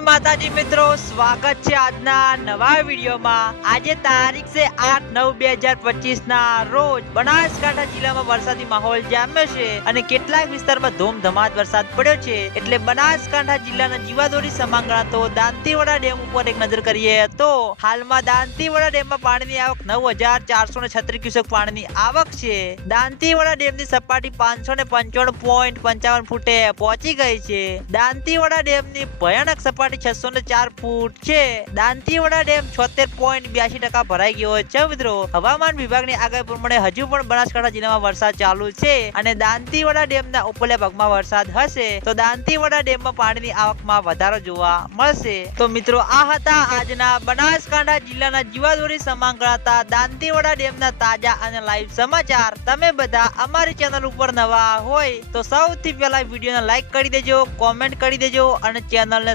માતાજી મિત્રો, સ્વાગત છે આજના નવા વિડીયોમાં. આજે તારીખ છે આઠ નવ બે હજાર પચીસ ના રોજ બનાસકાંઠા જિલ્લામાં વરસાદી માહોલ જામ્યો છે અને કેટલાક વિસ્તારમાં ધૂમધમાટ વરસાદ પડ્યો છે. એટલે બનાસકાંઠા જિલ્લાના જીવાદોરી સમાન ગણાતો દાંતીવાડા ડેમ ઉપર એક નજર કરીએ તો હાલમાં દાંતીવાડા ડેમમાં પાણીની આવક નવ હજાર ચારસો ને છત્રીસ ક્યુસેક પાણીની આવક છે. દાંતીવાડા ડેમની સપાટી પાંચસો ને પંચાવન પોઈન્ટ પંચાવન ફૂટે પહોંચી ગઈ છે. દાંતીવાડા ડેમની ભયાનક સપાટી છસો ને ચાર ફૂટ છે. દાંતીવાડા ડેમ છોતેર પોઈન્ટ બ્યાસી ટકા ભરાઈ ગયો છે મિત્રો. હવામાન વિભાગની આગાહી પ્રમાણે હજુ પણ બનાસકાંઠા જિલ્લામાં વરસાદ ચાલુ છે અને દાંતીવાડા ડેમના ઉપલા ભાગમાં વરસાદ હશે તો દાંતીવાડા ડેમમાં પાણીની આવકમાં વધારો જોવા મળશે. તો મિત્રો, આ હતા આજના બનાસકાંઠા જિલ્લાના જીવાદોરી સમાન ગણાતા દાંતીવાડા ડેમના તાજા અને લાઈવ સમાચાર. તમે બધા અમારી ચેનલ ઉપર નવા હોય તો સૌથી પહેલા વિડીયોને લાઈક કરી દેજો, કોમેન્ટ કરી દેજો અને ચેનલને